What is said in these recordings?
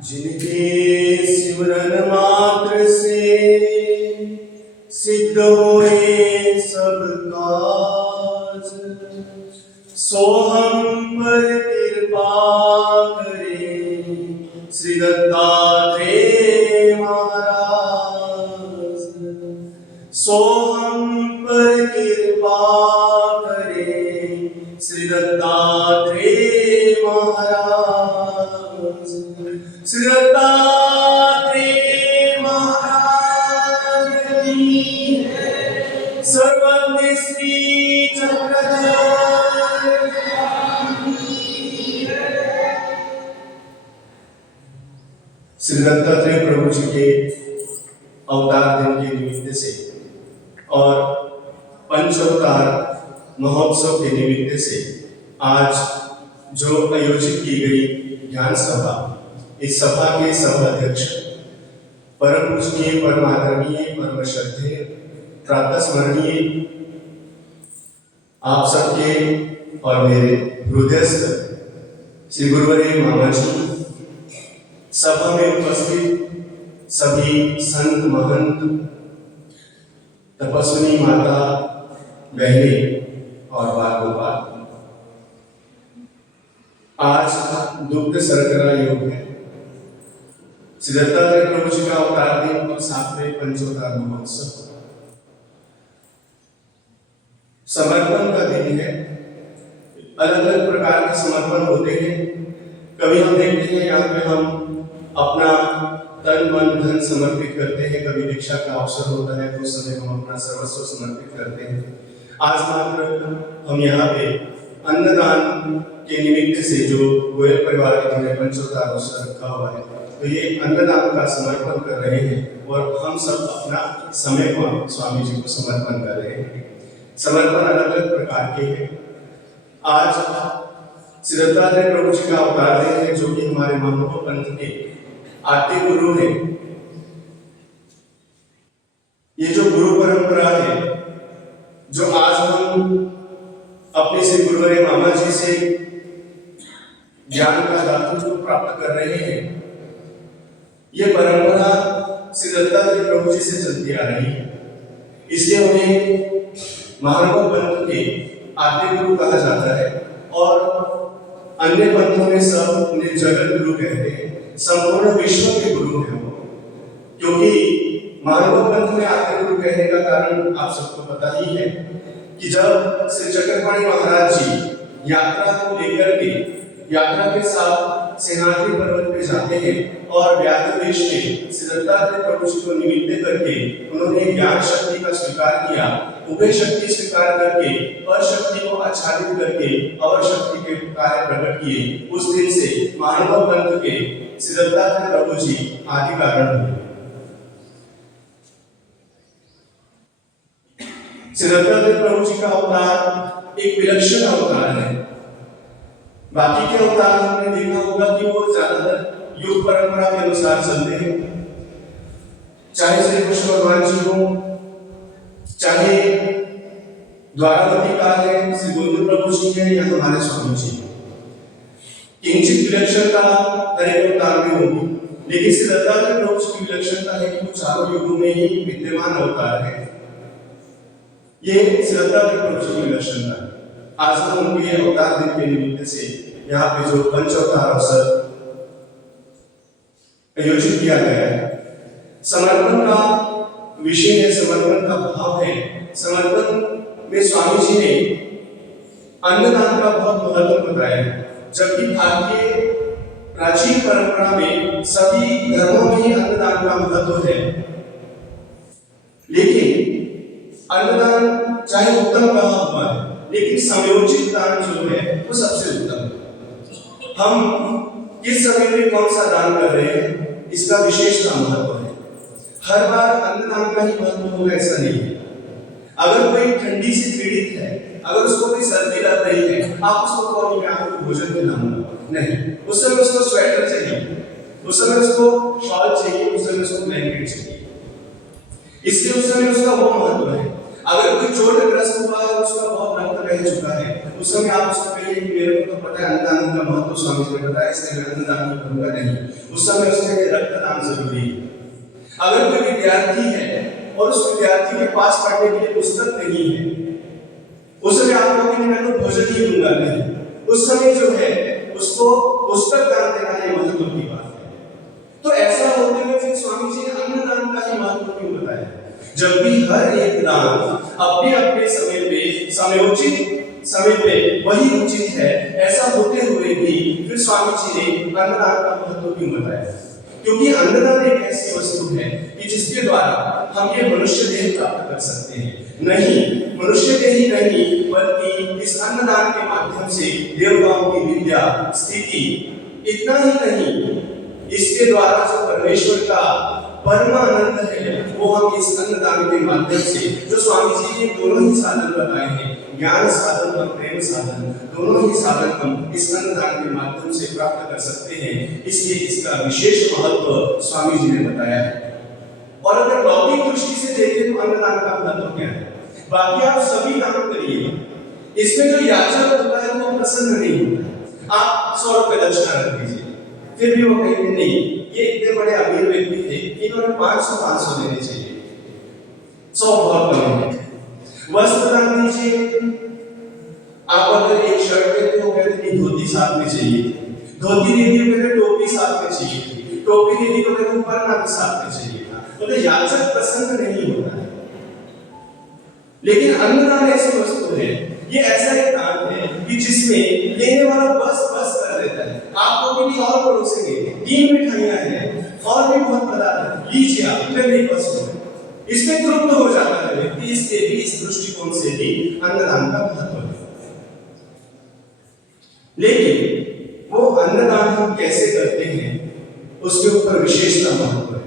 जिनके सिमरन मात्र से सिद्ध होए सब काज, सो हम पर कृपा करे श्री दत्तात्रेय महाराज। सो हम पर कृपा करे श्री दत्तात्रेय महाराज। श्री दत्तात्रेय महाराज की सर्वज्ञ श्री चक्रधर। श्री दत्तात्रेय प्रभु जी के अवतार दिन के निमित्त से और पंचावतार महोत्सव के निमित्त से आज जो आयोजित की गई ज्ञान सभा, इस सभा के सभाध्यक्ष परम पूजनीय, परम आदरणीय, परम श्रद्धेय, प्रातः स्मरणीय आप सबके और मेरे हृदयस्थ श्री गुरुवर्य मामा जी, सभा में उपस्थित सभी संत महंत, तपस्विनी माता बहने और बाल गोपाल, आज दुग्ध शर्करा योग है। श्री दत्तात्रेय प्रभु जी का अवतार दिन और सातवें पंचावतार महोत्सव समर्पण का दिन है। अलग अलग प्रकार के समर्पण होते हैं। कभी हम देखते हैं यहाँ पे हम अपना तन मन धन समर्पित करते हैं, कभी दीक्षा का अवसर होता है तो उस समय हम अपना सर्वस्व समर्पित करते हैं। आज मात्र हम यहाँ पे अन्नदान के निमित्त से जो गोयल परिवार के जिन्हें पंचावतार अवसर रखा हुआ है, तो ये अन्नदान का समर्पण कर रहे हैं और हम सब अपना समय को स्वामी जी को समर्पण कर रहे हैं। समर्पण अलग अलग प्रकार के हैं। आज श्री दत्तात्रेय प्रभु जी का अवतार दिन है, जो कि हमारे महानुभव पंथ के आद्य गुरु हैं। ये जो गुरु परंपरा है, जो आज हम अपने से गुरुवर्य मामा जी से ज्ञान का दातृत्व प्राप्त कर रहे हैं, ये परंपरा श्री दत्तात्रेय प्रभु जी से चलती आ रही है। इसलिए उन्हें महानुभव पंथ के आद्य गुरु कहा जाता है और अन्य पंथों में सब उन्हें जगत गुरु कहते हैं। संपूर्ण विश्व के गुरु हैं वो, क्योंकि महानुभव पंथ में आद्य गुरु कहने का कारण आप सबको पता ही है कि जब श्री चक्रपाणी महाराज जी यात्रा को लेकर के यात्रा के साथ सिंहाद्री पर्वत पे जाते हैं और व्याघ्र वेश में श्री दत्तात्रेय प्रभु जी को निमित्त करके उन्होंने ज्ञान शक्ति का स्वीकार किया, उभय शक्ति स्वीकार करके पर शक्ति को आच्छादित करके अवर शक्ति के कार्य प्रकट किए। उस दिन से महानुभव पंथ के श्री दत्तात्रेय प्रभु जी आदि कारण हुए। श्री दत्तात्रेय प्रभु जी का अवतार एक विलक्षण अवतार है। बाकी के अवतार हमने देखा होगा कि वो ज्यादातर युग परंपरा के अनुसार चलते हैं, चाहे श्री कृष्ण भगवान जी हो, चाहे द्वारावती काल है, श्री गोविंद प्रभु जी है या हमारे स्वामी जी। किंचित विलक्षणता हर एक अवतार में होगी, लेकिन श्री दत्तात्रेय प्रभु जी की विलक्षणता है कि वो चारों युगों में ही विद्यमान अवतार है। ये श्री दत्तात्रेय प्रभु जी की विलक्षणता है। आज हम उनके अवतार दिन के निमित्त से यहाँ पे जो पंचावतार अवसर आयोजित किया गया है, समर्पण का विषय है, समर्पण का भाव है। समर्पण में स्वामी जी ने अन्नदान का बहुत महत्व बताया है, जबकि भारतीय प्राचीन परंपरा में सभी धर्मों में ही अन्नदान का महत्व है, लेकिन अन्नदान चाहे उत्तम कहा हुआ है, लेकिन समयोचित दान जो है वो सबसे उत्तम है। हम किस समय में कौन सा दान कर रहे हैं, इसका विशेष महत्व है। हर बार अन्नदान का ही महत्व होगा ऐसा नहीं है। अगर कोई ठंडी से पीड़ित है, अगर उसको कोई सर्दी लग रही है, आप उसको कहोगे मैं आपको भोजन दिलाऊंगा, नहीं। उस समय उसको स्वेटर चाहिए, उस समय उसको शॉल चाहिए, उस समय उसको ब्लैंकेट चाहिए। इसलिए उस समय उसका वो महत्व है। अगर कोई चोटग्रस्त हुआ है, उसका बहुत रक्त बह चुका है, उस समय आप उसको कहिए कि मेरे को तो पता है अन्नदान का महत्व स्वामी जी ने बताया, इसलिए मैं अन्नदान करूंगा नहीं। उस समय उसके लिए रक्तदान जरूरी है। अगर कोई विद्यार्थी है और उस विद्यार्थी के पास पढ़ने के लिए पुस्तक नहीं है, उस समय आप लोगों ने मैं तो भोजन ही दूंगा नहीं, उस समय जो है उसको पुस्तक दान देना ये महत्व की बात है। तो ऐसा होते हुए फिर स्वामी जी ने अन्नदान का ही महत्व क्यों बताया? जब भी हर एक दान अपने अपने समय पे समयोचित समय पे वही उचित है, ऐसा होते हुए भी फिर स्वामी जी ने अन्नदान का महत्व क्यों बताया? क्योंकि अन्नदान एक ऐसी वस्तु है कि जिसके द्वारा हम ये मनुष्य देह प्राप्त कर सकते हैं। नहीं, मनुष्य देह ही नहीं बल्कि इस अन्नदान के माध्यम से देवताओं की विद्या स्थिति, इतना ही नहीं, इसके द्वारा जो परमेश्वर का परमानंद है वो हम इस अन्नदान के माध्यम से, जो स्वामी जी ने दोनों ही साधन बताए हैं, ज्ञान साधन और प्रेम साधन, दोनों ही साधन हम इस अन्नदान के माध्यम से प्राप्त कर सकते हैं। इसलिए इसका विशेष महत्व स्वामी जी ने बताया है। और अगर लौकिक दृष्टि से देखें तो अन्नदान का महत्व क्या है? बाकी आप सभी दान करिए, इसमें जो याचक होता है वो प्रसन्न नहीं होता। आप 100 रुपए दक्षिणा रख दीजिए, फिर भी वो कहेंगे नहीं, ये इतने बड़े अमीर व्यक्ति थे, इन्होंने 500 देने चाहिए, 100 बहुत कम है। वस्त्र दान दीजिए, आप अगर एक शर्ट पहनते हो कहते हैं धोती साथ में चाहिए, धोती दे दी कहते टोपी साथ में चाहिए, टोपी दे दी तो कहते पन्ना भी साथ में चाहिए था। तो याचक प्रसन्न नहीं होता है। लेकिन अन्नदान ऐसी वस्तु है, ये ऐसा एक दान है कि जिसमें लेने वाला बस बस कर देता है। आप लोगों के लिए और परोसेंगे, 3 मिठाइयां हैं और भी बहुत पदार्थ है, लीजिए आप, मैं नहीं बस हो, इसमें तृप्त हो जाता है व्यक्ति। इसलिए भी इस दृष्टिकोण से भी अन्नदान का महत्व है। लेकिन वो अन्नदान हम कैसे करते हैं उसके ऊपर विशेषता महत्व है।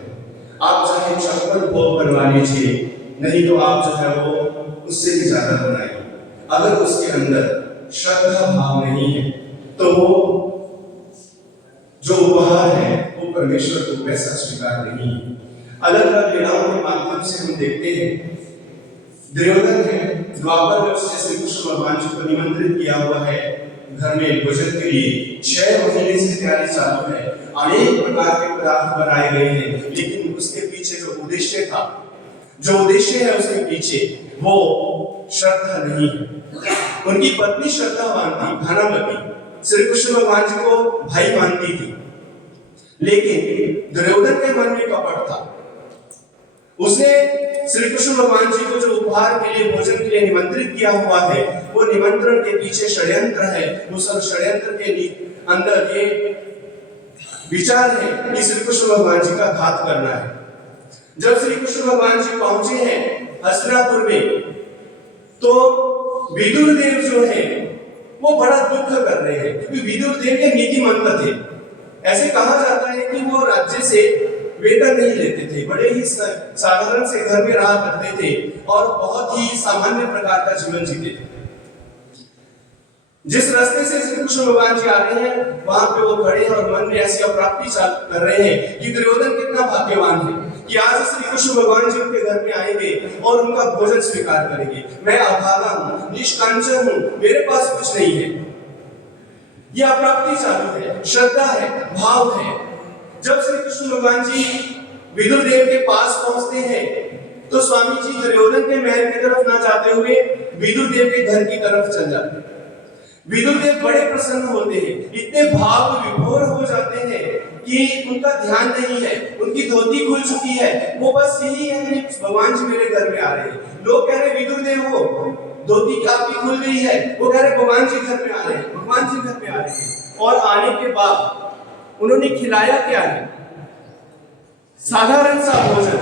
आप चाहे 56 भोग बनवा लीजिए, नहीं तो आप जो है वो उससे भी ज्यादा बनाइए, अगर उसके अंदर श्रद्धा भाव नहीं है तो वो जो उपहार है वो परमेश्वर को वैसा स्वीकार नहीं है। अलग अलग लीलाओं के माध्यम से हम देखते हैं, दुर्योधन है, द्वापर में उसने श्री कृष्ण भगवान जी को निमंत्रित किया हुआ है घर में भोजन के लिए। 6 महीने से तैयारी चालू है, अनेक प्रकार के पदार्थ बनाए गए हैं, लेकिन उसके पीछे जो उद्देश्य था, जो उद्देश्य है उसके पीछे, वो श्रद्धा नहीं है। उनकी पत्नी श्रद्धावान थी, भानुमति, श्री कृष्ण भगवान जी को भाई मानती थी, लेकिन दुर्योधन के मन में कपट था। उसने श्री कृष्ण भगवान जी को जो उपहार के लिए भोजन के लिए निमंत्रित किया हुआ है, वो निमंत्रण के पीछे षड्यंत्र है। वो सब षड्यंत्र के अंदर ये विचार है कि श्री कृष्ण भगवान जी का घात करना है। जब श्री कृष्ण भगवान जी पहुंचे हैं हस्तिनापुर में, तो विदुर देव जो है वो बड़ा दुख कर रहे हैं, क्योंकि विदुर देव के नीतिमंत थे। ऐसे कहा जाता है कि वो राज्य से वेतन नहीं लेते थे, बड़े ही साधारण से घर में रहा करते थे और बहुत ही सामान्य प्रकार का जीवन जीते थे। जिस रास्ते से श्री कृष्ण भगवान जी आ रहे हैं वहां पे वो खड़े हैं और मन में ऐसी अप्राप्ति कर रहे हैं कि दुर्योधन कितना भाग्यवान है कि आज श्री कृष्ण भगवान जी उनके घर में आएंगे और उनका भोजन स्वीकार करेंगे। मैं अभागा हूं, निष्कांचन हूं, मेरे पास कुछ नहीं है। यह अप्राप्ति चालू है, श्रद्धा है, भाव है। जब श्री कृष्ण भगवान जी विदुर देव के पास पहुंचते हैं तो स्वामी जी दुर्योधन के महल की तरफ ना जाते हुए विदुर देव के घर की तरफ चल जाते हैं। विदुर देव बड़े प्रसन्न होते हैं, इतने भाव विभोर हो जाते हैं कि उनका ध्यान नहीं है, उनकी धोती खुल चुकी है, वो बस यही है कि भगवान जी मेरे घर में आ रहे हैं। लोग कह रहे विदुर देव हो, धोती आपकी खुल गई है, वो कह रहे भगवान जी घर में आ रहे हैं, भगवान जी घर में आ रहे हैं। और आने के बाद उन्होंने खिलाया क्या है? साधारण सा भोजन,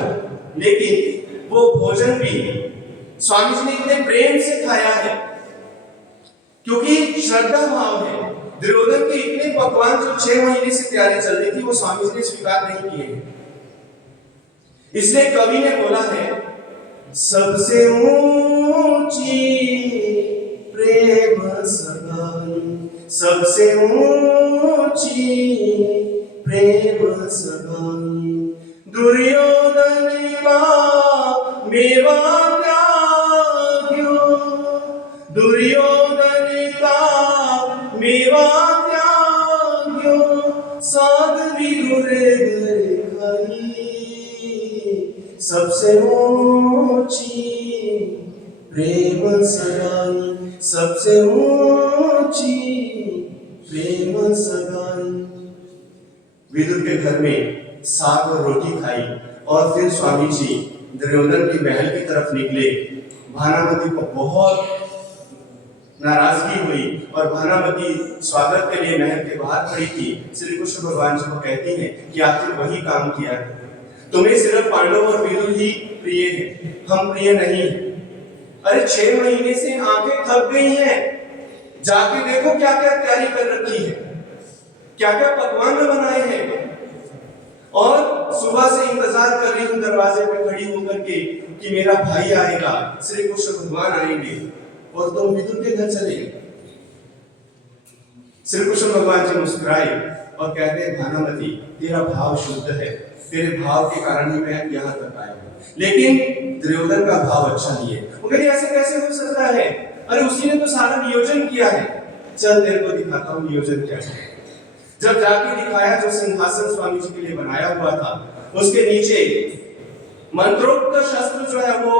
लेकिन वो भोजन भी स्वामी जी ने इतने प्रेम से खाया है क्योंकि श्रद्धा भाव है। दुर्योधन के इतने पकवान जो 6 महीने से तैयारी चल रही थी वो स्वामी जी ने स्वीकार नहीं किए। इसलिए कवि ने बोला है, सबसे ऊंची प्रेम सगाई, सबसे ऊंची प्रेम सगाई, दुर्योधन का मेवा त्याग्यो, दुर्योधन का मेवा सेवा त्याग्यो साधवी रे खाई सबसे ऊंची प्रेम सगाई सबसे ऊंची प्रेम सगाई। विदुर के घर में साग और रोटी खाई और फिर स्वामी जी दुर्योधन की महल की तरफ निकले। भानामती को बहुत नाराजगी हुई और भानामती स्वागत के लिए महल के बाहर खड़ी थी। श्री कृष्ण भगवान जी को कहती हैं कि आखिर वही काम किया है, तुम्हें सिर्फ पांडव और विदुर ही प्रिय है, हम प्रिय नहीं। अरे 6 महीने से आंखें थक गई हैं, जाके देखो क्या क्या तैयारी कर रखी है, क्या क्या पकवान बनाए हैं, और सुबह से इंतजार कर रही हूं दरवाजे पे खड़ी होकर के कि मेरा भाई आएगा, श्री कृष्ण भगवान आएंगे, और तुम विदुर के घर चले गए। श्री कृष्ण भगवान जी मुस्कुराए और कहते हैं भानामती तेरा भाव शुद्ध है, तेरे भाव के कारण ही मैं यहाँ तक आया हूँ, लेकिन दुर्योधन का भाव अच्छा नहीं है। वो कहते ऐसे कैसे हो सकता है, अरे उसी ने तो सारा नियोजन किया है। चल तेरे को दिखाता हूँ नियोजन क्या है। जब जाके दिखाया जो सिंहासन स्वामी जी के लिए बनाया हुआ था, उसके नीचे मंत्रोक्त शस्त्र जो है वो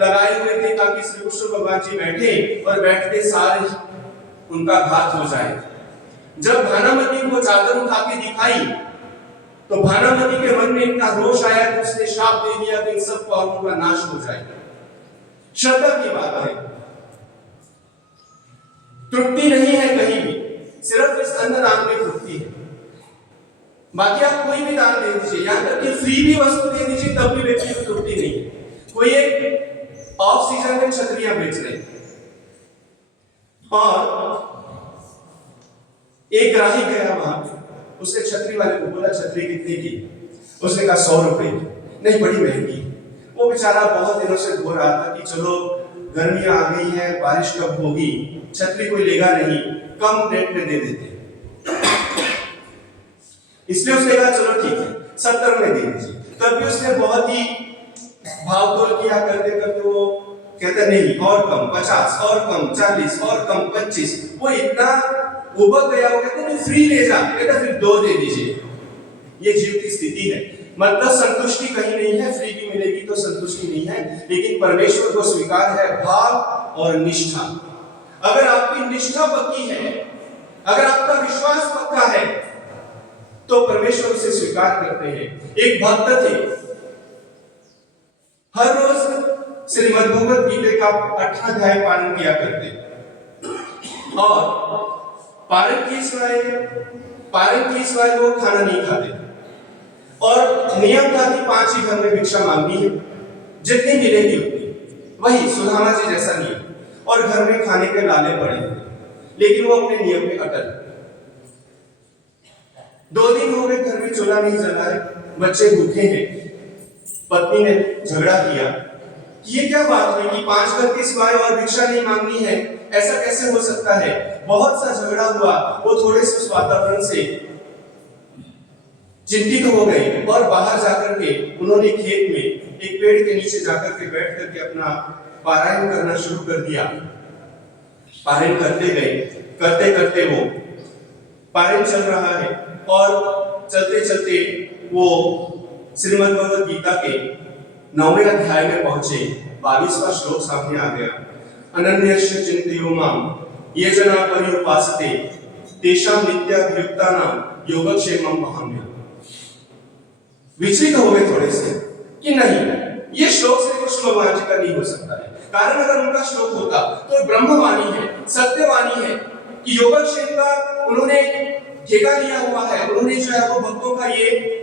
लगाए हुए थे ताकि श्री कृष्ण भगवान जी बैठे और बैठते सारे उनका घात हो जाए। जब भानामती को चादर उठा के दिखाई तो भानामती के मन में इतना रोष आया कि उसने शाप दे दिया कि इन सब कौमों का नाश हो जाए। श्रद्धा की बात है, तृप्ति नहीं है कहीं भी, सिर्फ इस अन्नदान में तृप्ति है। बाकी आप कोई भी दान दे दीजिए, यहां तक कि फ्री भी वस्तु दे दीजिए, तब भी व्यक्ति को तृप्ति नहीं है। कोई एक ऑफ सीजन में छतरियां बेच रहे और एक ग्राहक गया वहां, उसने छतरी वाले को बोला छतरी कितने की? उसने कहा 100 रुपए की। नहीं, बड़ी महंगी। वो बेचारा बहुत दिनों से घो रहा था कि चलो गर्मियां आ गई हैं, बारिश कब होगी, छतरी कोई लेगा नहीं, कम रेट में दे देते। इसलिए उसने कहा चलो ठीक है 70 में दे दीजिए। तब भी उसने बहुत ही भाव तोल किया, करते करते वो कहता नहीं और कम, 50 और कम, 40 और कम, 25। वो इतना उबक गया, वो कहते नहीं फ्री ले जा, कहता फिर 2 दे दीजिए। ये जीव की स्थिति है, मतलब संतुष्टि कहीं नहीं है, फ्री भी मिलेगी तो संतुष्टि नहीं है, लेकिन परमेश्वर को स्वीकार है भाव और निष्ठा। अगर आपकी निष्ठा पक्की है, अगर आपका विश्वास पक्का है, तो परमेश्वर उसे स्वीकार करते हैं। एक भक्त थे, हर रोज श्रीमद् भगवद गीता का 8वां अध्याय पारण किया करते, और पारण की सिवाय वो खाना नहीं खाते, और नियम था कि 5 ही घर में भिक्षा मांगनी है, जितनी मिलेगी उतनी, वही सुदामा जी जैसा नियम, और घर में खाने के लाले पड़े, लेकिन वो अपने नियम में अटल। 2 दिन हो गए घर में चूल्हा नहीं जला है, बच्चे भूखे हैं। पत्नी ने झगड़ा किया कि ये क्या बात हुई कि 5 घर के सिवाय और भिक्षा नहीं मांगनी है, ऐसा कैसे हो सकता है। बहुत सा झगड़ा हुआ, वो थोड़े से उस वातावरण से चिंतित हो गए और बाहर जाकर के उन्होंने खेत में एक पेड़ के नीचे जाकर के बैठ करके अपना पारायण करना शुरू कर दिया। पारायण करते गए, करते करते वो पारायण चल रहा है, और चलते चलते वो श्रीमद् भगवद गीता के 9वें अध्याय में पहुंचे। 22वां श्लोक सामने आ गया। अनन्यस्य चिंतयो माम ये जना पर्युपासते तेषां नित्याभियुक्तानां योगक्षेमं वहाम्यहम्। विचलित हो गए थोड़े से कि नहीं, ये श्लोक श्री कृष्ण भगवान जी का नहीं हो सकता है। कारण अगर उनका श्लोक होता तो ब्रह्मवाणी है, सत्यवाणी है कि योगक्षेम का उन्होंने ठेका लिया हुआ है, उन्होंने जो है वो भक्तों का ये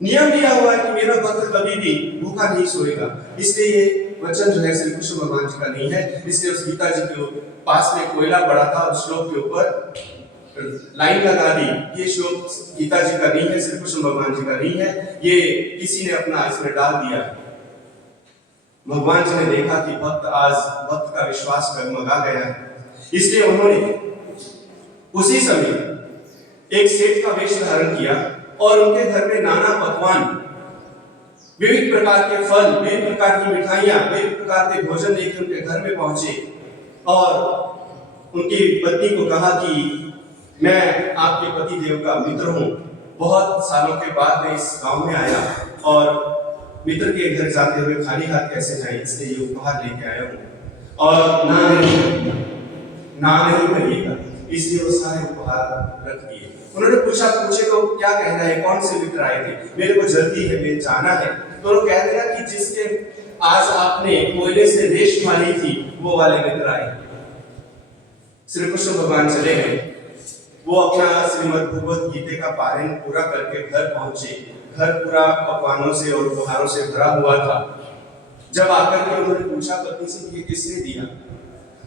नियम लिया हुआ है कि मेरा भक्त कभी भी भूखा नहीं सोएगा। इसलिए ये वचन जो है श्री कृष्ण भगवान जी का नहीं है। इसलिए उस गीता जी के पास में कोयला पड़ा था, उस श्लोक के ऊपर लाइन लगा दी, ये श्लोक गीता जी का नहीं है, श्री कृष्ण भगवान जी का नहीं है, ये किसी ने अपना इसमें डाल दिया। भगवान जी ने देखा कि भक्त का विश्वास डगमगा गया है, इसलिए उन्होंने उसी समय एक सेठ का वेश धारण किया और उनके घर में नाना पकवान, विविध प्रकार के फल, विविध प्रकार की मिठाइयां, विविध प्रकार के भोजन लेकर उनके घर में पहुंचे और उनकी पत्नी को कहा कि मैं आपके पति देव का मित्र हूँ, बहुत सालों के बाद मैं इस गांव में आया और मित्र के घर जाते हुए खाली हाथ कैसे जाए, इसलिए ये उपहार लेके आया हूँ और ना नहीं करिएगा, इसलिए वो सारे उपहार रख दिए। उन्होंने पूछे तो क्या कहना है, कौन से मित्र आए थे, मेरे को जल्दी है, मैं जाना है। तो उन्होंने कह दिया कि जिसके आज आपने कोयले से रेश मारी थी वो वाले मित्र आए। श्री कृष्ण भगवान चले गए, वो अपना श्रीमद् भगवत गीता का पारायण पूरा करके घर पहुंचे। घर पूरा पकवानों से और उपहारों से भरा हुआ था। जब आकर के उन्होंने पूछा पत्नी से ये किसने दिया,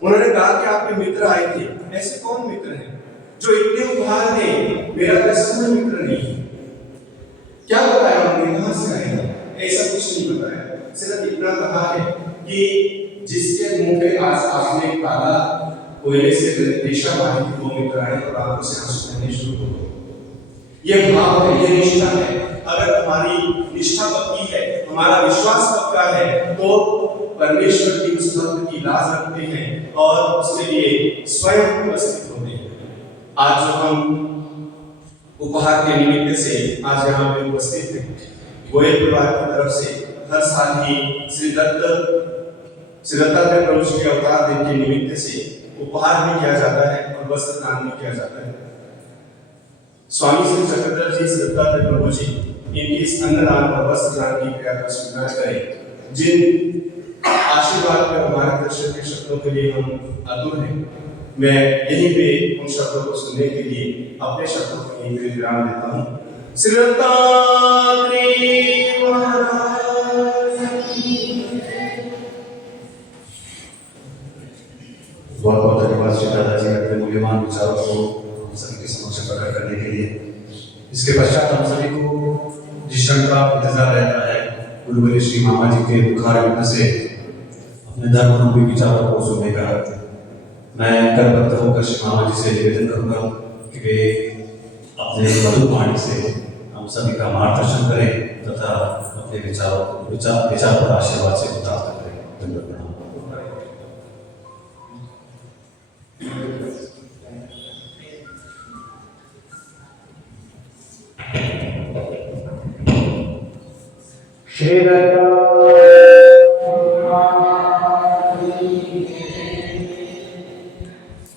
उन्होंने कहा कि आपके मित्र आए थे। ऐसे कौन मित्र हैं जो इतने उपहार दें, मेरा कसम मित्र नहीं। क्या बताया उन्होंने, कहां से आएगा, ऐसा कुछ नहीं बताया, सिर्फ इतना कहा है कि जिसके मुंह पे आज आपने काला कोयले से रेशा मारी थी वो मित्र आए और आंखों से आंसू बहने शुरू हो गए। ये भाव है, ये निष्ठा है। अगर हमारी निष्ठा पक्की है, हमारा विश्वास पक्का है, तो परमेश्वर की उस भक्त की लाज रखते हैं और उसके लिए स्वयं उपस्थित होते हैं। आज जो हम उपहार के निमित्त से आज यहाँ पे उपस्थित हैं, गोयल परिवार की तरफ से हर साल ही श्री दत्तात्रेय प्रभु जी के अवतार दिन के निमित्त से उपहार भी किया जाता है और वस्त्र दान भी किया जाता है। स्वामी श्री चक्रधर जी, श्री दत्तात्रेय प्रभु जी इनकी इस अन्नदान और वस्त्र दान की क्रिया का स्वीकार करें। जिन आशीर्वाद पर मार्गदर्शन के शब्दों के लिए हम आतुर हैं, मैं यहीं पे उन शब्दों को सुनने के लिए अपने शब्दों को यहीं पे विराम देता हूँ। श्री दत्तात्रेय महाराज बहुत बहुत धन्यवाद श्री दादाजी अपने मूल्यवान विचारों को हम सभी के समक्ष प्रकट करने के लिए। इसके पश्चात हम सभी को जिस क्षण का इंतजार रहता है, गुरुवरी श्री मामा जी के मुखार विघ्न से अपने धर्म रूपी विचारों को सुनने का मैं करबद्ध होकर श्री मामा जी से निवेदन करूंगा कि वे अपने मधुर वाणी से हम सभी का मार्गदर्शन करें तथा अपने विचार पर आशीर्वाद से प्राप्त करें। धन्यवाद। श्री